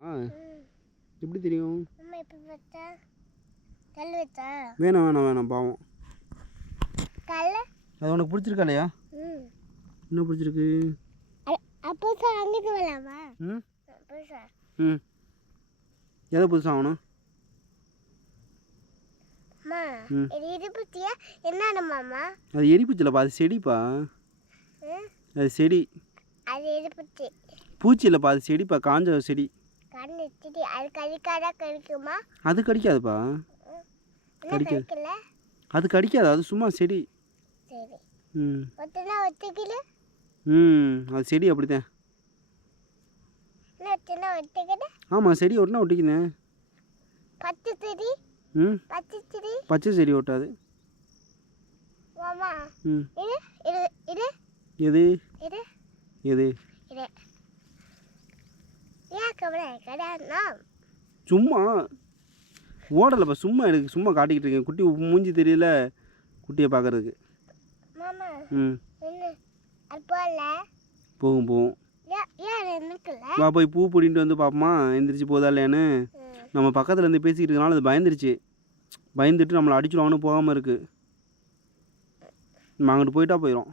ஆ. எப்படி தெரியும்? வேணாம் வேணாம் வேணாம் பாவம். அது உனக்கு பிடிச்சிருக்கா இல்லையா? ம். என்ன பிடிச்சிருக்கு? அப்போ சார் அங்கிட்டு வரலாமா? ம்? ம். எதை புதுசாக ஆகணும் அது எரிப்பூச்சிலப்பா அது செடிப்பா. அது செடி. அது இது பற்றி பூச்சி இல்லைப்பா அது செடிப்பா காஞ்ச செடி. கண் வச்சுட்டு அது கழிக்காதா கழிக்குமா அது கடிக்காதுப்பா. கடிக்காது. அது கடிக்காது. அது சும்மா செடி. ம். ம். அது செடி ஒத்துக்கல ஆமாம் செடி ஒட்டினா ஒட்டிக்குனே. பத்து செடி? ம். பத்து செடி? பச்சை செடி ஒட்டாது. ம். எது? எது? சும்மா. ஓடலைப்பா சும்மா எனக்கு சும்மா காட்டிக்கிட்டு இருக்கேன். குட்டி மூஞ்சி தெரியல குட்டியை பார்க்கறதுக்கு. ம். போகும் போகும். வா போய் பூ பிடின்ட்டு வந்து பார்ப்போமா எந்திரிச்சு போதா இல்லையான்னு. நம்ம பக்கத்தில் இருந்து பேசிக்கிட்டு இருக்கனால அது பயந்துருச்சு. பயந்துட்டு நம்மளை அடிச்சிடுவாங்கன்னு போகாமல் இருக்கு. நம்ம அங்கிட்டு போயிட்டா போயிடும்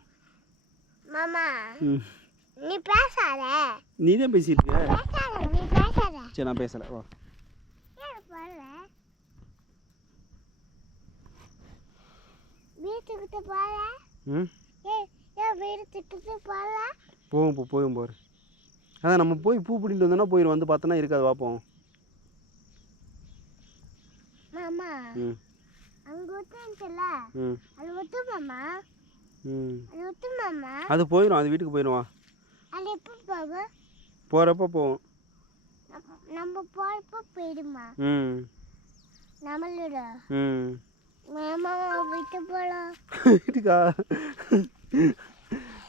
நீ பேசாத. நீ தான் பேசிட்டு இருக்க பேசாத நீ பேசாத சரி நான் பேசலை. வா. ஏன் போகல வீட்டுக்கிட்ட போகல ம்? ஏன் ஏன் வீட்டுக்கிட்ட போகல போகும் போ போகும் போகிற அதான் நம்ம போய் பூ பிடிட்டு வந்தோன்னா போயிடும் வந்து பார்த்தோன்னா இருக்காது பார்ப்போம் மாமா ம். அங்கே ஒத்துச்சுல ம். அது ஒத்து மாமா? ம். அது ஒத்து மாமா? அது போயிடும் அது வீட்டுக்கு போயிடும் அது எப்போ போகும்? போகிறப்ப போகும் நம்ம- போகிறப்போ போயிடுமா? ம். நம்மளோட ம். மாமா விட்டு போகலாம் வீட்டுக்கா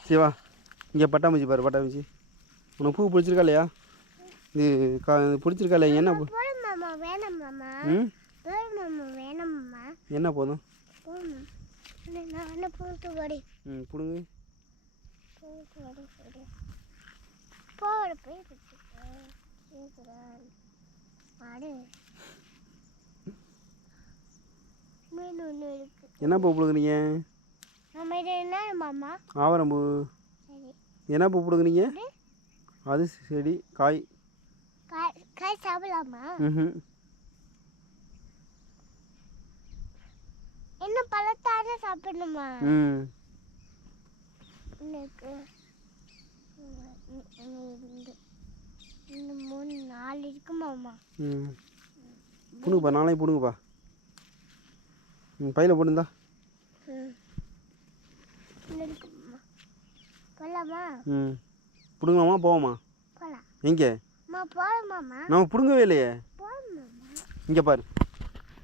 சரி வா. இங்கே பட்டாம்பூச்சி பாரு பட்டாம்பூச்சி. உனக்கு பூ பிடிச்சிருக்கா இல்லையா? இது கா பிடிச்சிருக்கா இல்லையா? என்ன என்ன போதும்? ம் பிடுங்க. போய் என்ன பூ பிடுங்குறீங்க நம்ம இது என்ன பூ பிடுங்குறீங்க அது செடி காய். காய் சாப்பிடலாமா? ம் என்ன பழத்தார சாப்பிடணுமா? ம். எனக்கு மூணு நாலு இருக்கு மாமா. ம். பிடுங்கப்பா நாளைக்கு பிடுங்கப்பா. ம் பையில் மாமா. போகலாமா ம். பிடுங்கலாமா போவோமா? போகலாம் எங்கே? நம்ம பிடுங்கவே இல்லையே. இங்கே பாரு.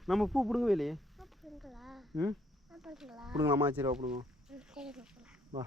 நம்ம பூ பிடுங்கவே இல்லையே. ம் பிடுங்கலாமா. சரி வா பிடுங்க. வா.